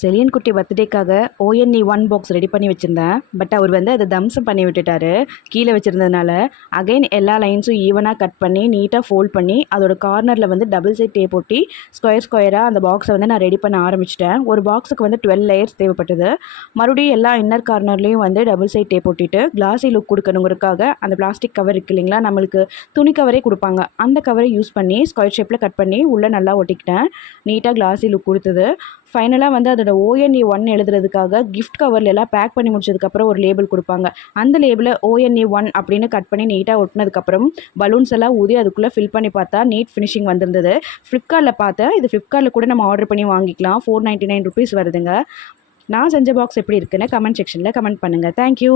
செலியன் குட்டி பர்த்டேக்காக ONE 1 box ready பண்ணி வச்சுருந்தேன். பட் அவர் வந்து அதை தம்சம் பண்ணி விட்டுட்டாரு கீழே வச்சுருந்ததுனால. அகைன் எல்லா லைன்ஸும் ஈவனாக கட் பண்ணி நீட்டாக ஃபோல்ட் பண்ணி அதோட கார்னரில் வந்து டபுள் சைட் டேப் ஒட்டி ஸ்கொயராக அந்த பாக்ஸை வந்து நான் ரெடி பண்ண ஆரம்பிச்சிட்டேன். ஒரு பாக்ஸுக்கு வந்து 12 லேயர்ஸ் தேவைப்பட்டது. மறுபடியும் எல்லா இன்னர் கார்னர்லேயும் வந்து டபுள் சைட் டேப் ஒட்டிட்டு கிளாஸி லுக் கொடுக்கணுங்கிறதுக்காக அந்த பிளாஸ்டிக் கவர் இருக்குது இல்லைங்களா, நம்மளுக்கு துணி கவரே கொடுப்பாங்க, அந்த கவரை யூஸ் பண்ணி ஸ்கொயர் ஷேப்பில் கட் பண்ணி உள்ளே நல்லா ஒட்டிக்கிட்டேன். நீட்டாக கிளாஸி லுக் கொடுத்தது. ஃபைனலாக வந்து அதோட ONE 1 எழுதுறதுக்காக கிஃப்ட் கவரில் எல்லாம் பேக் பண்ணி முடிச்சதுக்கப்புறம் ஒரு லேபிள் கொடுப்பாங்க. அந்த லேபிளை ONE 1 அப்படின்னு கட் பண்ணி நீட்டாக ஒட்டினதுக்கப்புறம் பலூன்ஸ் எல்லாம் ஊதி அதுக்குள்ளே ஃபில் பண்ணி பார்த்தா நீட் ஃபினிஷிங் வந்திருந்தது. ஃப்ளிப்கார்ட்டில் பார்த்தேன். இது ஃப்ளிப்கார்ட்டில் கூட நம்ம ஆர்டர் பண்ணி வாங்கிக்கலாம். 499 ருபீஸ் வருதுங்க. நான் செஞ்ச பாக்ஸ் எப்படி இருக்குன்னு கமெண்ட் செக்ஷனில் கமெண்ட் பண்ணுங்கள். தேங்க்யூ.